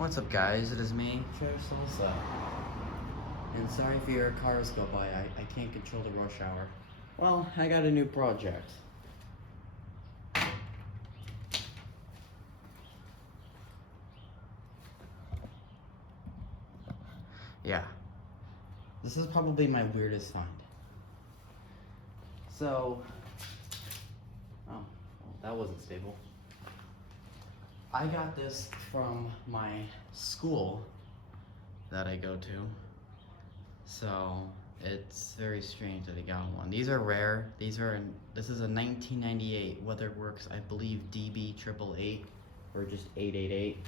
What's up, guys? It is me, Travis Salsa. And sorry if your cars go by, I can't control the rush hour. Well, I got a new project. Yeah. This is probably my weirdest find. So, well, that wasn't stable. I got this from my school that I go to. So, it's very strange that I got one. These are rare. This is a 1998 Weatherworks, I believe, DB-888, or just 888.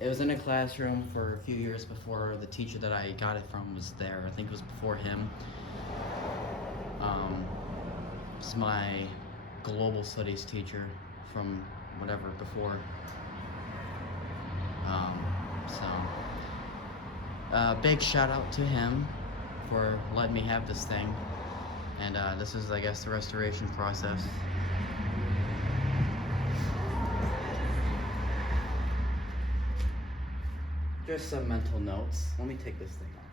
It was in a classroom for a few years before the teacher that I got it from was there. I think it was before him. It's my global studies teacher from whatever before. Big shout out to him for letting me have this thing. And this is, I guess, the restoration process. Just some mental notes. Let me take this thing off.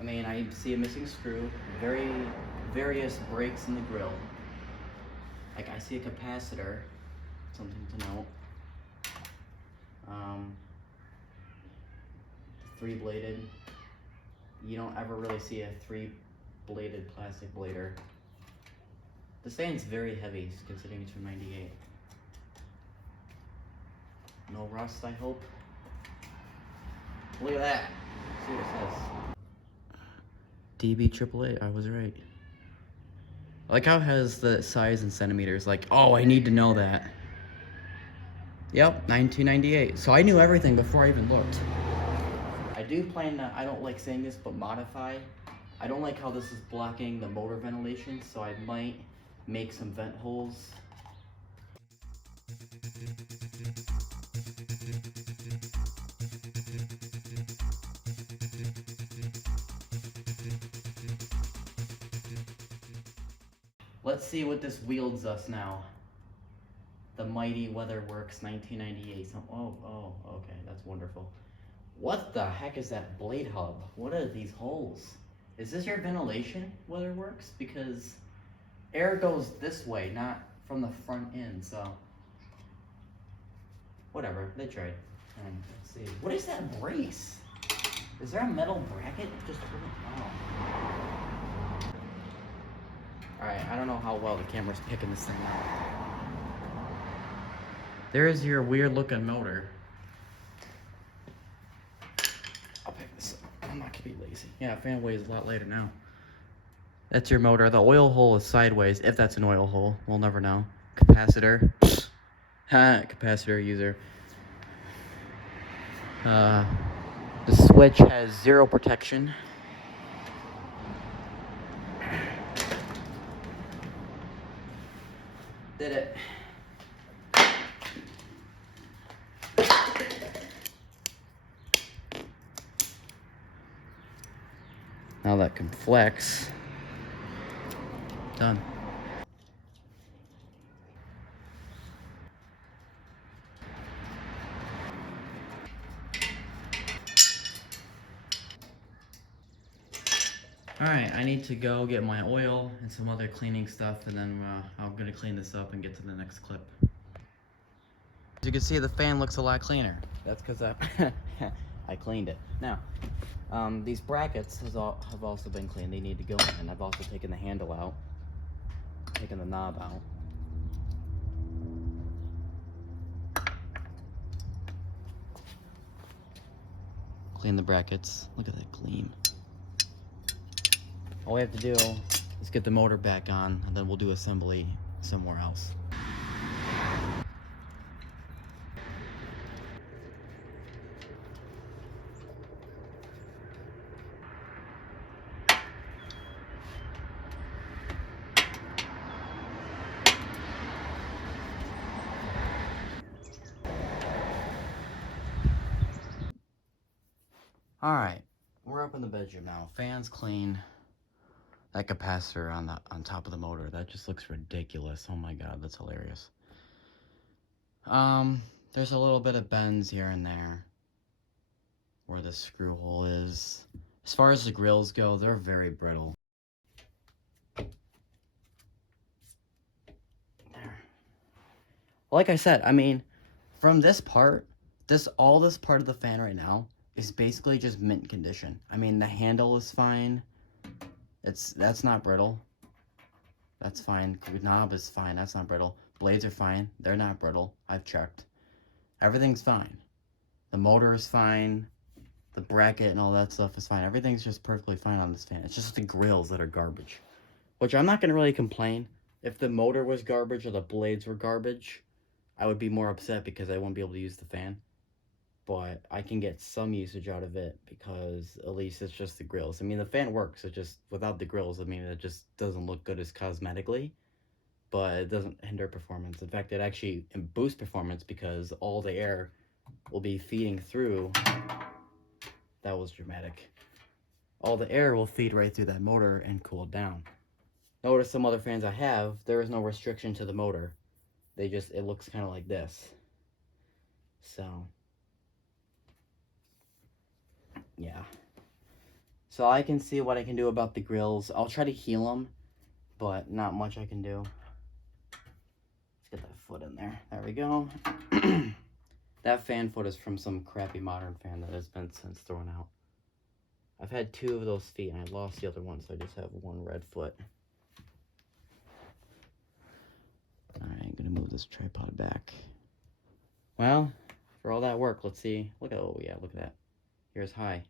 I mean, I see a missing screw, various breaks in the grill. Like, I see a capacitor, something to note. Three-bladed. You don't ever really see a three-bladed plastic blader. This thing's very heavy, considering it's from '98. No rust, I hope. Look at that. See what it says. DB-888, I was right. I like how it has the size in centimeters. Like, oh, I need to know that. Yep, 1998. So I knew everything before I even looked. I do plan to, I don't like saying this, but modify. I don't like how this is blocking the motor ventilation, so I might make some vent holes. Let's see what this wields us now. The mighty Weatherworks 1998. Oh, okay, that's wonderful. What the heck is that blade hub? What are these holes? Is this your ventilation, Weatherworks? Because air goes this way, not from the front end, so. Whatever, they tried. Let's see. What is that brace? Is there a metal bracket? Just, oh. Alright, I don't know how well the camera's picking this thing up. There's your weird looking motor. I'll pick this up. I'm not gonna be lazy. Yeah, fan weighs a lot lighter now. That's your motor. The oil hole is sideways, if that's an oil hole. We'll never know. Capacitor. Capacitor user. The switch has zero protection. Did it. Now that can flex. Done. Alright, I need to go get my oil and some other cleaning stuff, and then I'm gonna clean this up and get to the next clip. As you can see, the fan looks a lot cleaner. That's because I cleaned it. Now, these brackets have also been cleaned. They need to go in. I've also taken the handle out, taken the knob out. Clean the brackets. Look at that gleam. All we have to do is get the motor back on, and then we'll do assembly somewhere else. Alright, we're up in the bedroom now. Fan's clean. That capacitor on top of the motor, that just looks ridiculous. Oh my god, that's hilarious. There's a little bit of bends here and there where the screw hole is. As far as the grills go, they're very brittle. There. Like I said, I mean, from this part, all this part of the fan right now is basically just mint condition. I mean, the handle is fine. That's not brittle. That's fine. Knob is fine. That's not brittle. Blades are fine. They're not brittle. I've checked. Everything's fine. The motor is fine. The bracket and all that stuff is fine. Everything's just perfectly fine on this fan. It's just the grills that are garbage. Which I'm not going to really complain. If the motor was garbage or the blades were garbage, I would be more upset because I won't be able to use the fan. But I can get some usage out of it because at least it's just the grills. I mean, the fan works. It just, without the grills, I mean, it just doesn't look good as cosmetically. But it doesn't hinder performance. In fact, it actually boosts performance because all the air will be feeding through. That was dramatic. All the air will feed right through that motor and cool it down. Notice some other fans I have, there is no restriction to the motor. They just, it looks kind of like this. So, yeah. So I can see what I can do about the grills. I'll try to heal them, but not much I can do. Let's get that foot in there. There we go. That fan foot is from some crappy modern fan that has been since thrown out. I've had 2 of those feet and I lost the other one, so I just have 1 red foot. Alright, I'm gonna move this tripod back. Well, for all that work, let's see. Look at, oh yeah, look at that. Here's high.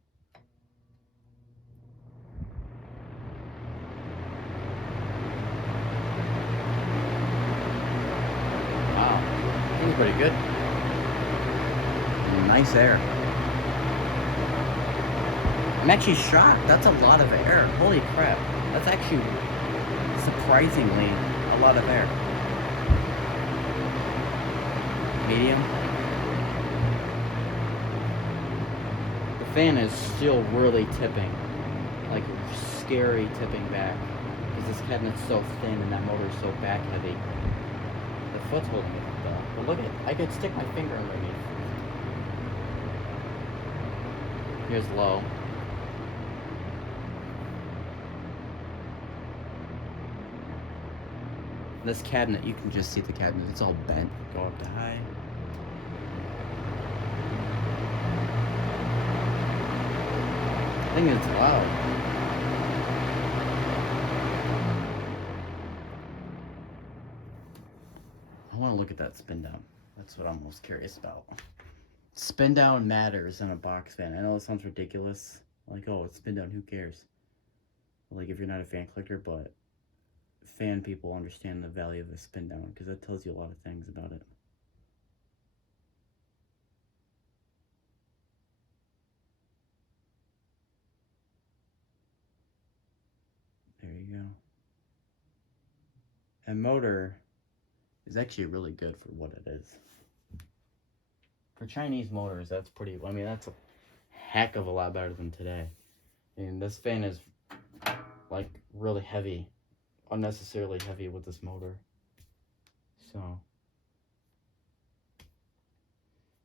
Wow, seems pretty good. Nice air. I'm actually shocked. That's a lot of air. Holy crap. That's actually surprisingly a lot of air. Medium. The fan is still really tipping. Like scary tipping back. Because this cabinet's so thin and that motor is so back heavy. The foot's holding it up though. But look at it. I could stick my finger underneath. Here's low. This cabinet, you can just see the cabinet. It's all bent. Go up to high. I think it's loud. I want to look at that spin down. That's what I'm most curious about. Spin down matters in a box fan. I know it sounds ridiculous. Like, oh, it's spin down, who cares? Like, if you're not a fan collector, but fan people understand the value of the spin down because that tells you a lot of things about it. There you go. And motor is actually really good for what it is. For Chinese motors, that's pretty, I mean, that's a heck of a lot better than today. I mean, this fan is like really heavy, unnecessarily heavy with this motor. So,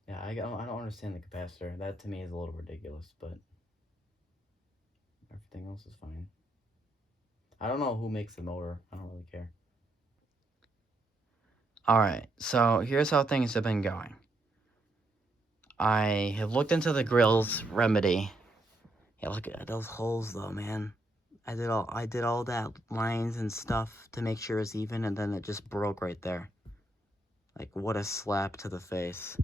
yeah, I don't understand the capacitor. That to me is a little ridiculous, but everything else is fine. I don't know who makes the motor. I don't really care. Alright, so here's how things have been going. I have looked into the grills remedy. Yeah, look at those holes though, man. I did all that lines and stuff to make sure it's even, and then it just broke right there. Like, what a slap to the face.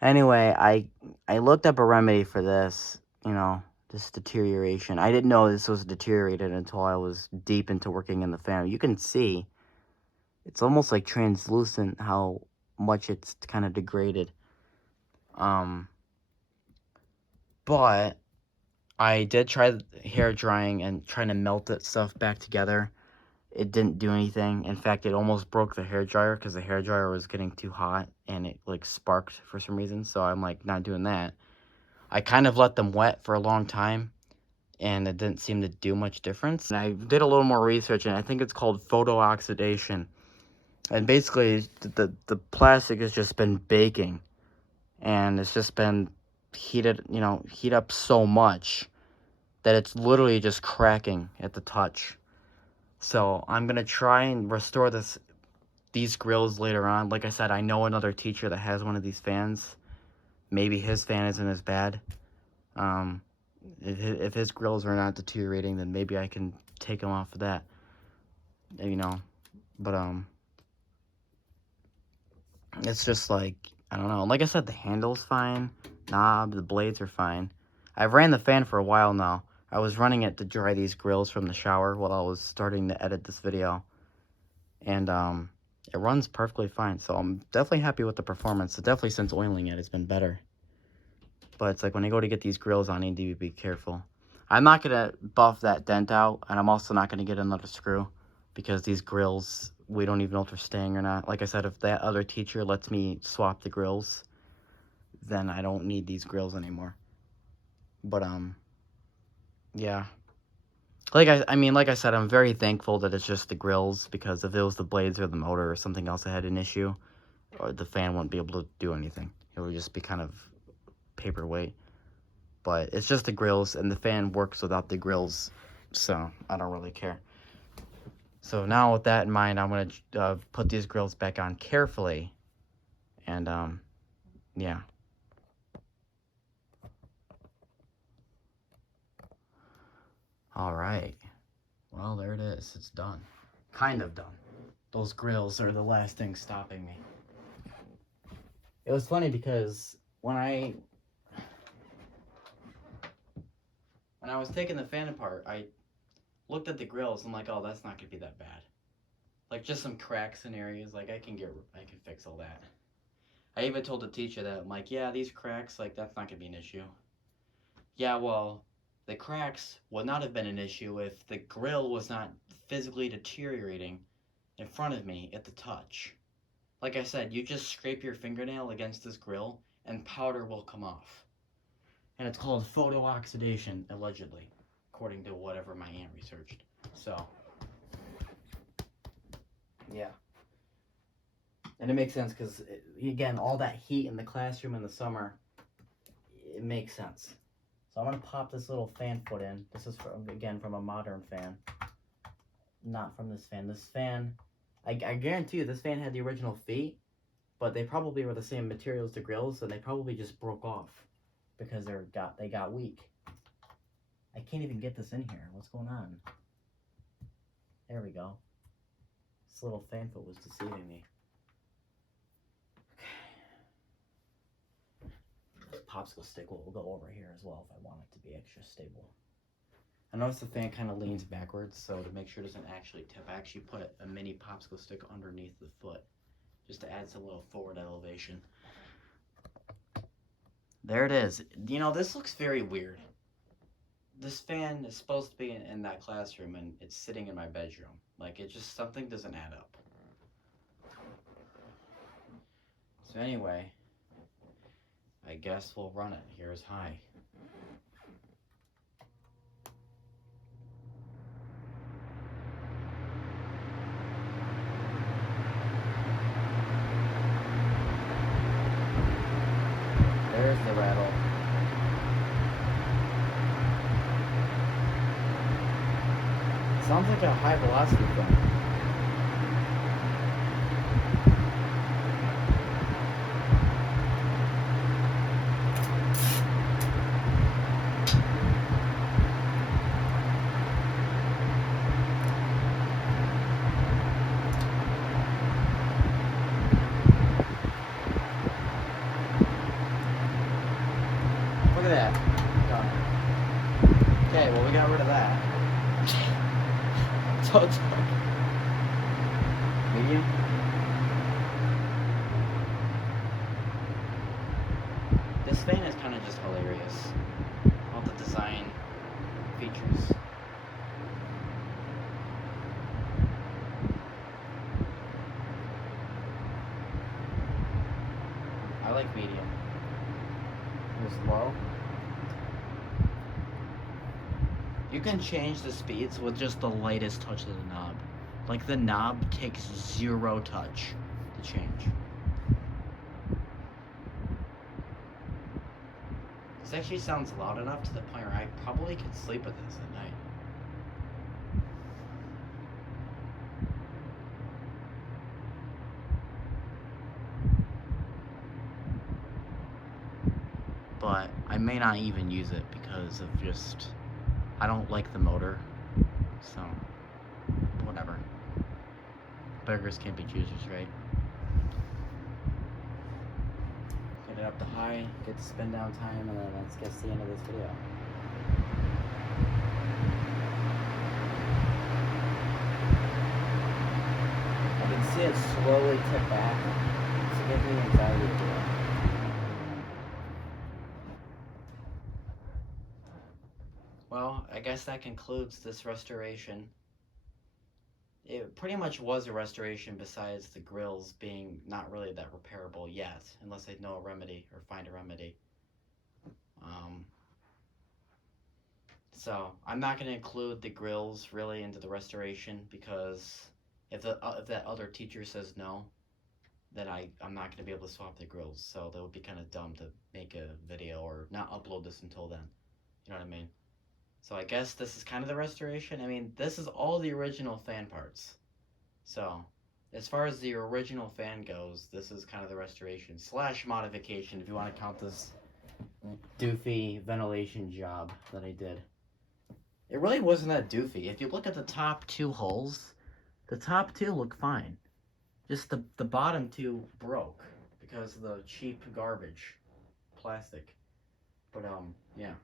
Anyway, I looked up a remedy for this, you know, this deterioration. I didn't know this was deteriorated until I was deep into working in the fan. You can see it's almost like translucent how much it's kind of degraded. But I did try hair drying and trying to melt that stuff back together. It didn't do anything. In fact, it almost broke the hair dryer because the hair dryer was getting too hot and it like sparked for some reason. So I'm like not doing that. I kind of let them wet for a long time and it didn't seem to do much difference. And I did a little more research and I think it's called photo oxidation. And basically, the plastic has just been baking. And it's just been heated, heat up so much that it's literally just cracking at the touch. So I'm going to try and restore these grills later on. Like I said, I know another teacher that has one of these fans. Maybe his fan isn't as bad. If his grills are not deteriorating, then maybe I can take them off of that. But it's just like, I don't know. Like I said, the handle's fine. Knob, the blades are fine. I've ran the fan for a while now. I was running it to dry these grills from the shower while I was starting to edit this video. And it runs perfectly fine. So I'm definitely happy with the performance. So definitely since oiling it, it's been better. But it's like when I go to get these grills on, I need to be careful. I'm not going to buff that dent out. And I'm also not going to get another screw. Because these grills, we don't even know if they're staying or not. Like I said, if that other teacher lets me swap the grills, then I don't need these grills anymore. But yeah. Like I said, I'm very thankful that it's just the grills, because if it was the blades or the motor or something else that had an issue, or the fan wouldn't be able to do anything. It would just be kind of paperweight. But it's just the grills, and the fan works without the grills, so I don't really care. So now with that in mind, I'm going to put these grills back on carefully. And, yeah. All right. Well, there it is. It's done. Kind of done. Those grills are the last thing stopping me. It was funny because when I was taking the fan apart, I looked at the grills. I'm like, oh, that's not gonna be that bad. Like, just some cracks in areas. Like, I can fix all that. I even told the teacher that. I'm like, yeah, these cracks, like, that's not gonna be an issue. Yeah, well, the cracks would not have been an issue if the grill was not physically deteriorating in front of me at the touch. Like I said, you just scrape your fingernail against this grill and powder will come off. And it's called photo-oxidation, allegedly, according to whatever my aunt researched. So, yeah. And it makes sense because, again, all that heat in the classroom in the summer, it makes sense. So I'm going to pop this little fan foot in. This is, from a modern fan. Not from this fan. This fan, I guarantee you, this fan had the original feet, but they probably were the same material as the grills, and they probably just broke off because they got weak. I can't even get this in here. What's going on? There we go. This little fan foot was deceiving me. Popsicle stick will go over here as well if I want it to be extra stable. I notice the fan kind of leans backwards, so to make sure it doesn't actually tip, I actually put a mini popsicle stick underneath the foot just to add some little forward elevation. There it is. You know, this looks very weird. This fan is supposed to be in that classroom, and it's sitting in my bedroom. Like, it just, something doesn't add up. So anyway, I guess we'll run it. Here's high. There's the rattle. Sounds like a high velocity fan. Look at that. Done. Okay, well, we got rid of that. Medium. This fan is kind of just hilarious. All the design features. I like medium. Here's low. You can change the speeds with just the lightest touch of the knob. Like, the knob takes 0 touch to change. This actually sounds loud enough to the point where I probably could sleep with this at night. But I may not even use it because of just, I don't like the motor, so whatever. Beggars can't be choosers, right? Get it up to high, get the spin down time, and then let's get to the end of this video. I can see it slowly tip back. It's giving me anxiety to do it. Well, I guess that concludes this restoration. It pretty much was a restoration besides the grills being not really that repairable yet, unless I know a remedy or find a remedy. So I'm not going to include the grills really into the restoration because if that other teacher says no, then I'm not going to be able to swap the grills. So that would be kind of dumb to make a video or not upload this until then. You know what I mean? So I guess this is kind of the restoration. I mean, this is all the original fan parts. So as far as the original fan goes, this is kind of the restoration / modification, if you want to count this doofy ventilation job that I did. It really wasn't that doofy. If you look at the top 2 holes, the top 2 look fine. Just the bottom 2 broke because of the cheap garbage plastic. But yeah.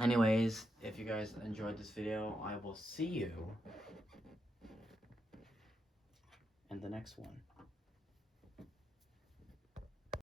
Anyways, if you guys enjoyed this video, I will see you in the next one.